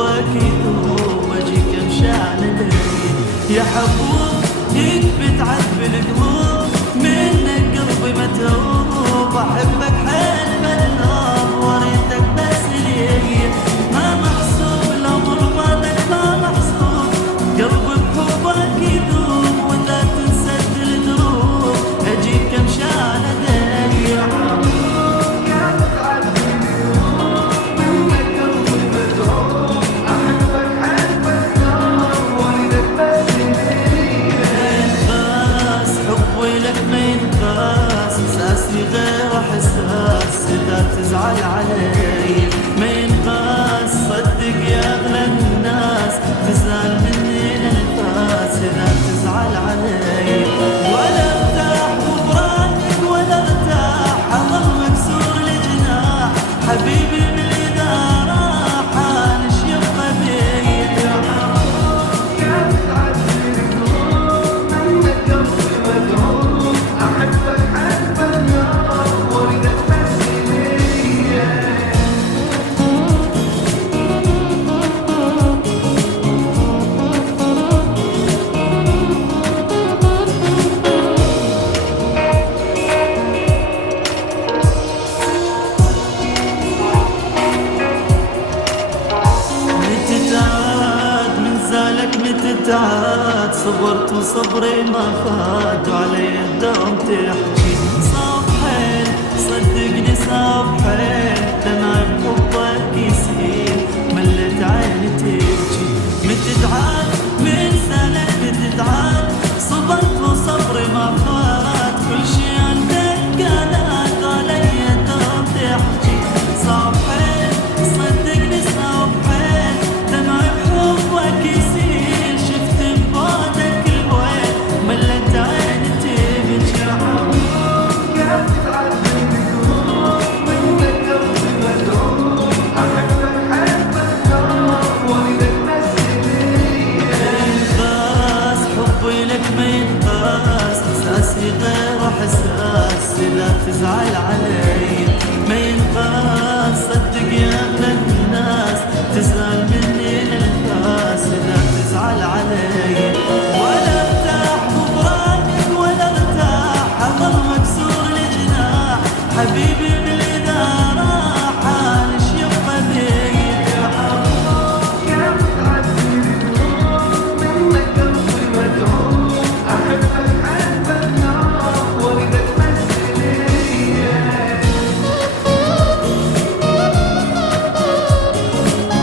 حبك يذوب اجيك امشان دريد يا حبوب يكفي تعذب القلوب منك قلبي متعوب احبك حيل ملهوب وريتك بس لي ما محسوب الامر بعدك ما محسوب قلبي بحبك يذوب ولا تنسد الدروب اجيك امشان دريد غير احساس اذا تزعل علي ما ينقاس صدق يا اغلى الناس تزعل مني الانفاس اذا تزعل علي ولا ارتاح بفراقك ولا ارتاح اظل مكسور الجناح حبيبي من اذا راح انا ايش يبقى بي تعاد صبرت وصبري ما فات وعلي الدوم تحكي صاب حيل صدقني صاب حيل